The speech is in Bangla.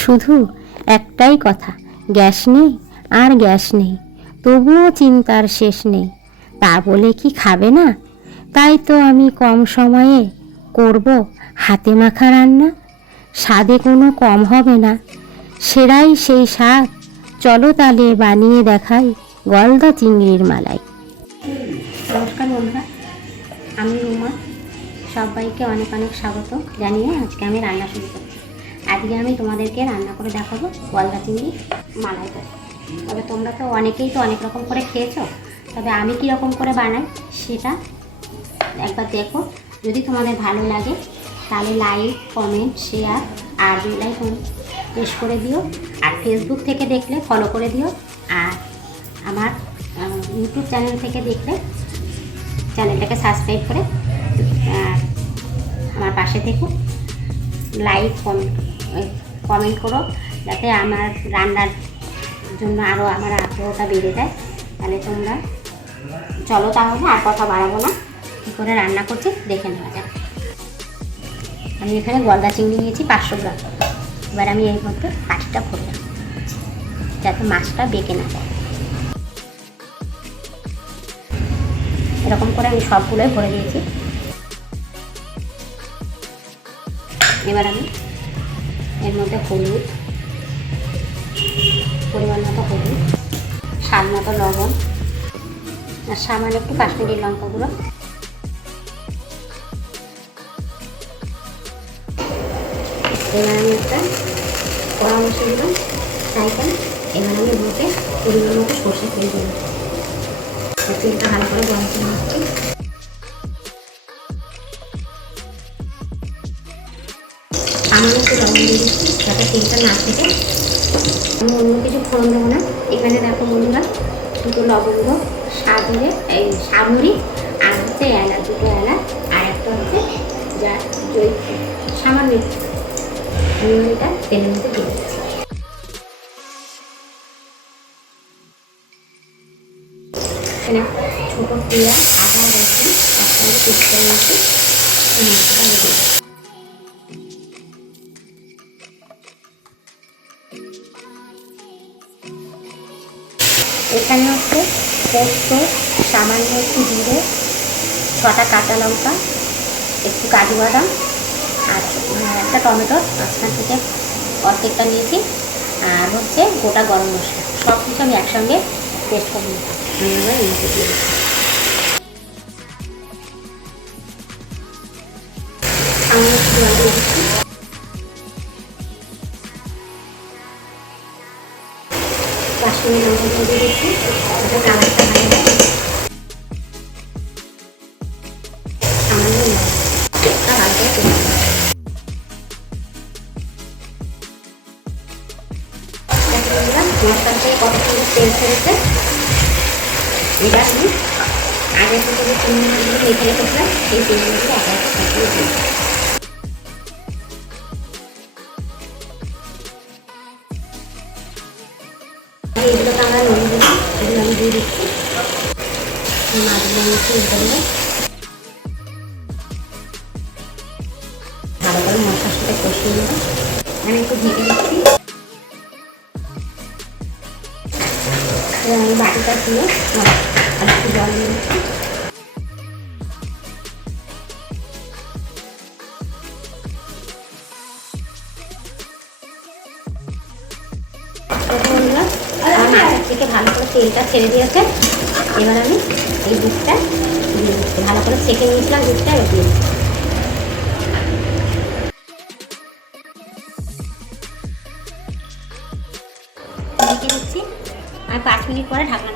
শুধু একটাই কথা, গ্যাস নেই আর গ্যাস নেই, তবুও চিন্তার শেষ নেই। তা বলে কি খাবে না? তাই তো আমি কম সময়ে করব হাতে মাখা রান্না। স্বাদে কোনো কম হবে না, সেরাই সেই স্বাদ। চলো তাহলে বানিয়ে দেখাই গলদা চিংড়ির মালাই। নমস্কার বন্ধুরা, আমি রুমা। সবাইকে অনেক অনেক স্বাগত জানিয়ে আজকে আমি রান্না শুরু করছি। আজকে আমি তোমাদেরকে রান্না করে দেখাবো গলদা চিংড়ি মালাই করে। তবে তোমরা তো অনেকেই তো অনেক রকম করে খেয়েছো, তবে আমি কীরকম করে বানাই সেটা একবার দেখো। যদি তোমাদের ভালো লাগে তাহলে লাইক, কমেন্ট, শেয়ার আর বেল আইকন প্রেস করে দিও। আর ফেসবুক থেকে দেখলে ফলো করে দিও। আর আমার ইউটিউব চ্যানেল থেকে দেখলে চ্যানেলটাকে সাবস্ক্রাইব করে আমার পাশে থেকো। লাইক কমেন্ট করো, যাতে আমার রান্নার জন্য আরও আমার আগ্রহটা বেড়ে যায়। তাহলে তোমরা চলো তাহলে আর কথা বাড়াবো না, কী করে রান্না করছি দেখে নেওয়া যাক। আমি এখানে গলদা চিংড়ি নিয়েছি 500 গ্রাম। এবার আমি এর মধ্যে কাঠিটা ভরে রাখবো যাতে মাছটা বেঁকে না যায়। এরকম করে আমি সবগুলোই ভরে দিয়েছি। এবার আমি এর মধ্যে হলুদ, পরিমাণ মতো হলুদ, স্বাদ মতো লবণ আর সামান্য একটু কাশ্মীরি লঙ্কা গুঁড়ো। এবার আমি একটা কড়া বসিয়ে দিলাম ফ্রাই প্যান। এবার আমি মধ্যে পরিমাণ মতো সর্ষে তেল দিলাম। তেলটা ভালো করে গরম করে নিচ্ছি। সামান্য একটু লবণ দিয়ে দিচ্ছি যাতে তেলটা না থেকে। আমি অন্য কিছু ফোড়ন দেবো না। এখানে দেখো বন্ধুরা, দুটো লবঙ্গ, সাবরি আর হচ্ছে এলাচ, দুটো এলাচ আর একটা হচ্ছে যা জয়িত্রী, সামান্য আমি এটা তেলের মধ্যে দিয়ে দিচ্ছি। এখানে ছোটো পেঁয়াজ, আদা, রসুন একসঙ্গে পেস্ট করে নিচ্ছি। এখানে হচ্ছে পোস্ত, সামান্য একটু জিরে, 6টা কাঁচা লঙ্কা, একটু কাজু বাদাম আর একটা টমেটো মাঝখান থেকে অর্ধেকটা নিয়েছি, আর হচ্ছে গোটা গরম মশলা। সব কিছু আমি একসঙ্গে পেস্ট করে নিয়েছি। আমি এবার নিতে দিয়ে দিচ্ছি। সামান্য একটু জল দিয়ে দিচ্ছি। কাশ্মীরি লঙ্কা দিয়ে দিচ্ছি, এটা কালারটা ভালো যায়। সামান্য একটা ভালো করে তেল মশলা থেকে কত সুন্দর তেল ছেড়েছে। এবার আমি আগে থেকে যে চিংড়িগুলো মেখে রেখেছিলাম সেই চিংড়িগুলো এক এক করে দিই। এইগুলোকে আমরা নুন দিচ্ছি, এগুলো আমি দিয়ে দিচ্ছি। মাছগুলো নিচ্ছি এগুলো ভালো করে মশলার সাথে কষিয়ে নেব। আমি একটু ঢেকে দিচ্ছি। আমি বাটিটা দিয়ে আর একটু জল দিয়ে দিচ্ছি। আমার মাছের থেকে ভালো করে তেলটা ছেড়ে দিয়েছে। এবার আমি এই দুধটা দিয়ে দিচ্ছি। ভালো করে ছেঁকে নিয়েছিলাম দুধটা, এবার দিয়ে দিচ্ছি। ঢেকে দিচ্ছি। আমি 5 মিনিট পরে ঢাকনা